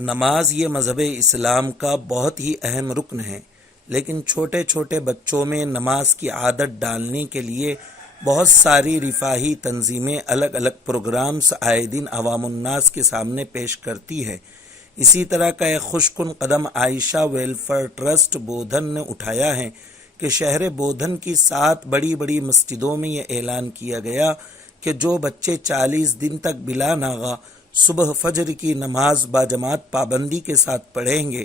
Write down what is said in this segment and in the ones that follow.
نماز یہ مذہب اسلام کا بہت ہی اہم رکن ہے، لیکن چھوٹے چھوٹے بچوں میں نماز کی عادت ڈالنے کے لیے بہت ساری رفاہی تنظیمیں الگ الگ پروگرامز آئے دن عوام الناس کے سامنے پیش کرتی ہے۔ اسی طرح کا ایک خوش کن قدم عائشہ ویلفیئر ٹرسٹ بودھن نے اٹھایا ہے کہ شہر بودھن کی 7 بڑی بڑی مسجدوں میں یہ اعلان کیا گیا کہ جو بچے 40 دن تک بلا ناغہ صبح فجر کی نماز باجماعت پابندی کے ساتھ پڑھیں گے،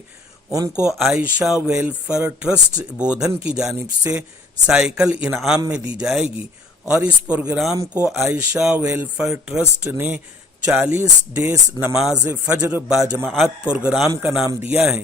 ان کو عائشہ ویلفیئر ٹرسٹ بودھن کی جانب سے سائیکل انعام میں دی جائے گی۔ اور اس پروگرام کو عائشہ ویلفیئر ٹرسٹ نے 40 ڈیز نماز فجر باجماعت پروگرام کا نام دیا ہے۔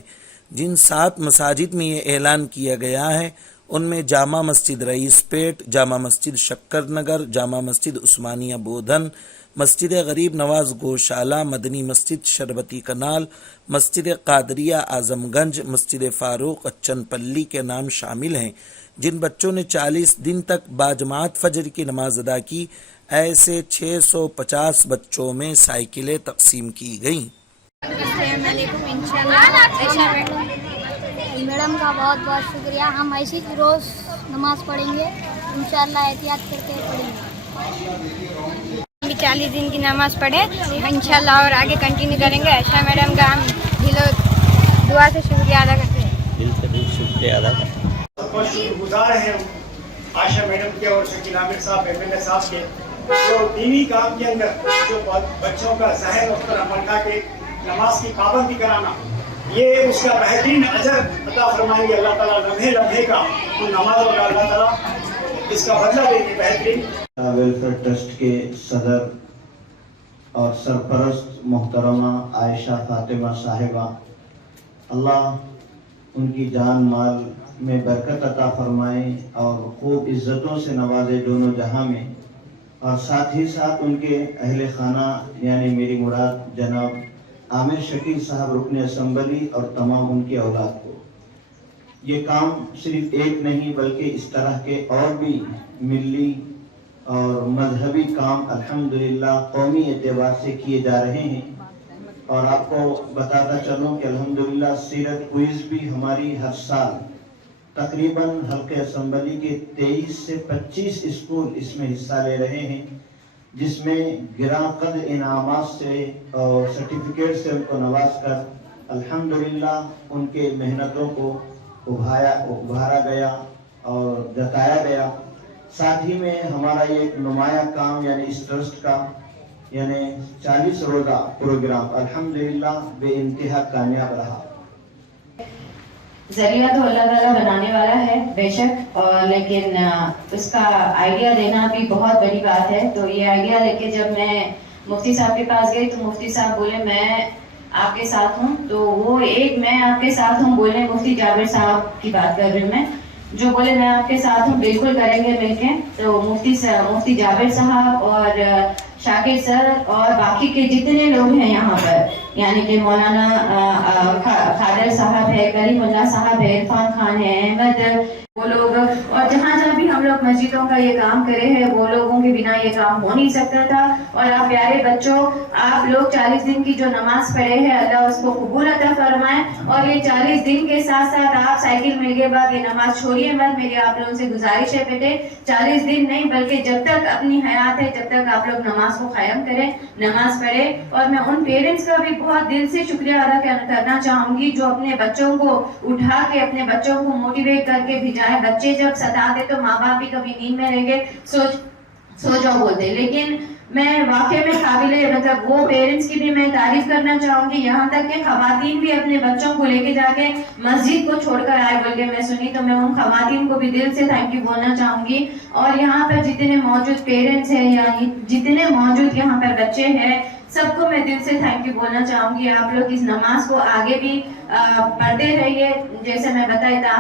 جن 7 مساجد میں یہ اعلان کیا گیا ہے ان میں جامع مسجد رئیس پیٹ، جامع مسجد شکر نگر، جامع مسجد عثمانیہ بودھن، مسجد غریب نواز گوشالہ، مدنی مسجد شربتی کنال، مسجد قادریہ اعظم گنج، مسجد فاروق اچن پلی کے نام شامل ہیں۔ جن بچوں نے 40 دن تک باجماعت فجر کی نماز ادا کی، ایسے 650 بچوں میں سائیکلیں تقسیم کی گئیں۔ السلام علیکم۔ انشاءاللہ میڈم کا بہت بہت شکریہ۔ ہم ایسی روز نماز پڑھیں گے، انشاءاللہ احتیاط کر کے پڑھیں گے۔ 40 دن کی نماز پڑھیں انشاءاللہ اور آگے کنٹینیو کریں گے۔ عائشہ میڈم کا ہم دعا سے شکریہ ادا کرتے ہیں، دل سے بھی شکریہ ادا کرتے ہیں۔ بہت شکر گزار ہیں عائشہ میڈم کے اور شکیل عامر صاحب MLA صاحب کے، جو دینی کام کے اندر جو بچوں کا ذہن اس پر عمل کر کے نماز کی پابندی کرانا، یہ اس کا بہترین اجر عطا فرمائیں گے اللہ تعالیٰ۔ لمحے لمحے کا تو نماز کا اللہ تعالیٰ اس کا بدلہ دیں گے بہترین۔ ویلفیئر ٹرسٹ کے صدر اور سرپرست محترمہ عائشہ فاطمہ صاحبہ، اللہ ان کی جان مال میں برکت عطا فرمائے اور خوب عزتوں سے نوازے دونوں جہاں میں، اور ساتھ ہی ساتھ ان کے اہل خانہ یعنی میری مراد جناب عامر شکیل صاحب رکن اسمبلی اور تمام ان کی اولاد کو۔ یہ کام صرف ایک نہیں بلکہ اس طرح کے اور بھی ملی اور مذہبی کام الحمدللہ قومی اعتبار سے کیے جا رہے ہیں۔ اور آپ کو بتاتا چلوں کہ الحمدللہ سیرت کوئز بھی ہماری ہر سال تقریباً حلقہ اسمبلی کے 23 سے 25 اسکول اس میں حصہ لے رہے ہیں، جس میں گراں قدر انعامات سے اور سرٹیفکیٹ سے ان کو نواز کر الحمدللہ ان کے محنتوں کو ابھارا گیا اور جتایا گیا۔ ساتھ ہی میں ہمارا یہ ایک نمایاں کام یعنی اس ٹرسٹ کا یعنی 40 روزہ پروگرام الحمدللہ بے انتہا کامیاب رہا۔ ذریعہ تو اللہ تعالیٰ بنانے والا ہے بے شک، اور لیکن اس کا آئیڈیا دینا بھی بہت بڑی بات ہے۔ تو یہ آئیڈیا لے کے جب میں مفتی صاحب کے پاس گئی تو مفتی صاحب بولے میں آپ کے ساتھ ہوں۔ تو وہ ایک میں آپ کے ساتھ ہوں بولے مفتی جابر صاحب کی بات کر رہی ہوں میں، جو بولے میں آپ کے ساتھ ہوں، بالکل کریں گے مل کے۔ تو مفتی جابر صاحب اور شاکر سر اور باقی کے جتنے لوگ ہیں یہاں پر، یعنی کہ مولانا خادر صاحب ہے، کریم اللہ صاحب ہے، عرفان خان ہے، احمد، وہ لوگ، اور جہاں جہاں بھی ہم لوگ مسجدوں کا یہ کام کرے ہیں وہ لوگوں کے بنا یہ کام ہو نہیں سکتا تھا۔ اور آپ پیارے بچوں، آپ لوگ 40 دن کی جو نماز پڑھے ہیں اللہ اس کو قبول عطا فرمائے، اور یہ 40 دن کے ساتھ ساتھ آپ سائیکل مل کے بعد یہ نماز چھوڑیے مت۔ میری آپ لوگوں سے گزارش ہے بیٹے، 40 دن نہیں بلکہ جب تک اپنی حیات ہے جب تک آپ لوگ نماز کو قائم کریں، نماز پڑھیں۔ اور میں ان پیرنٹس کا بھی بہت دل سے شکریہ ادا کرنا چاہوں گی جو اپنے بچوں کو اٹھا کے اپنے بچوں کو موٹیویٹ کر کے بھیجائے۔ بچے جب ستاتے تو ماں باپ بھی کبھی نیند میں رہ گئے سو جاؤ بولتے، لیکن میں واقعی میں قابل مطلب وہ پیرنٹس کی بھی میں تعریف کرنا چاہوں گی، یہاں تک کہ خواتین بھی اپنے بچوں کو لے کے جا کے مسجد کو چھوڑ کر آئے بول کے میں سنی، تو میں ان خواتین کو بھی دل سے تھینک یو بولنا چاہوں گی۔ اور یہاں پر جتنے موجود پیرنٹس ہیں یا جتنے موجود یہاں پر بچے ہیں سب کو میں دل سے تھینک یو بولنا چاہوں گی۔ آپ لوگ اس نماز کو آگے بھی پڑھتے رہیے، جیسے میں بتایا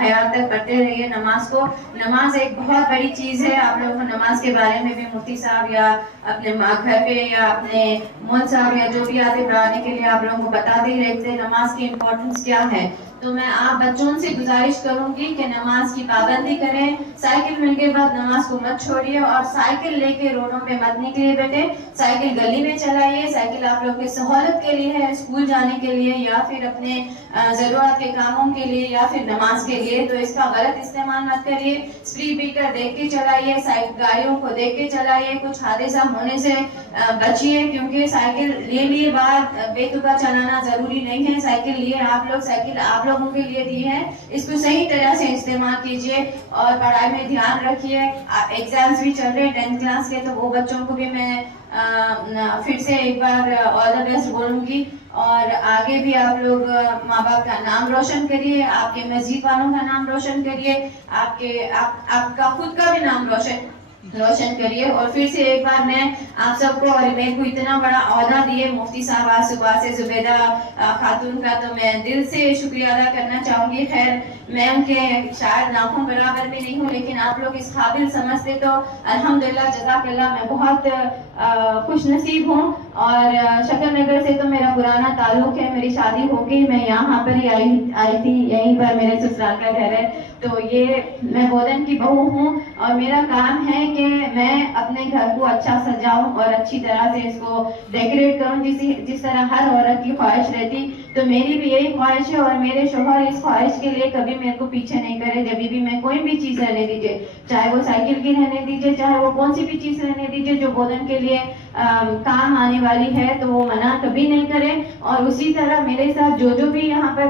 خیال تک پڑھتے رہیے نماز کو۔ نماز ایک بہت بڑی چیز ہے۔ آپ لوگوں کو نماز کے بارے میں بھی مفتی صاحب یا اپنے گھر پہ یا اپنے مول صاحب یا جو بھی آتے پڑھانے کے لیے آپ لوگوں کو بتاتے ہی رہتے ہیں نماز کی امپورٹنس کیا ہے۔ تو میں آپ بچوں سے گزارش کروں گی کہ نماز کی پابندی کریں، سائیکل ملنے کے بعد نماز کو مت چھوڑیے، اور سائیکل لے کے روڈوں پہ مت نکلیے بیٹے، سائیکل گلی میں چلائیے، سائیکل آپ لوگ کی سہولت کے لیے ہے، اسکول جانے کے لیے یا پھر اپنے ضرورت کے کاموں کے لیے یا پھر نماز کے لیے، تو اس کا غلط استعمال مت کریے، اسپیڈ بریکر دیکھ کے چلائیے، گاڑیوں کو دیکھ کے چلائیے، کچھ حادثہ ہونے سے بچیے، کیونکہ سائیکل لیے بعد بے تکا چلانا ضروری نہیں ہے، سائیکل لیے آپ لوگ، سائیکل آپ لوگوں کے لیے دی ہے، اس کو صحیح طرح سے استعمال کیجیے اور پڑھائی میں دھیان رکھیے۔ ایگزامز بھی چل رہے ہیں 10th کلاس کے، تو وہ بچوں کو بھی میں پھر سے ایک بار آل دا بیسٹ بولوں گی، اور آگے بھی آپ لوگ ماں باپ کا نام روشن کریے، آپ کے مسجد والوں کا نام روشن کریے، آپ کا خود کا بھی نام روشن کریے۔ اور پھر سے ایک بار میں آپ سب کو، اور میرے کو اتنا بڑا عہدہ دیے مفتی صاحب آج صبح سے زبیدہ خاتون کا، تو میں دل سے شکریہ ادا کرنا چاہوں گی۔ خیر میں ان کے شاید ناخن برابر میں نہیں ہوں، لیکن آپ لوگ اس قابل سمجھتے تو الحمدللہ جزاک اللہ، میں بہت خوش نصیب ہوں۔ اور شکر نگر سے تو میرا پرانا تعلق ہے، میری شادی ہو گئی، میں یہاں پر ہی آئی تھی، یہیں پر میرے سسرال کا گھر ہے، تو یہ میں بودن کی بہو ہوں، اور میرا کام ہے کہ میں اپنے گھر کو اچھا سجاؤں اور اچھی طرح سے اس کو ڈیکوریٹ کروں، جس طرح ہر عورت کی خواہش رہتی، تو میری بھی یہی خواہش ہے، اور میرے شوہر اس خواہش کے لیے کبھی میرے کو پیچھے نہیں کرے، جب بھی میں کوئی بھی چیز رہنے دیجیے، چاہے وہ سائیکل کی رہنے دیجیے، چاہے وہ کون سی بھی چیز رہنے دیجیے جو بودن کے لیے کام آنے والی ہے، تو وہ منع کبھی نہیں کرے۔ اور اسی طرح میرے ساتھ جو بھی یہاں پر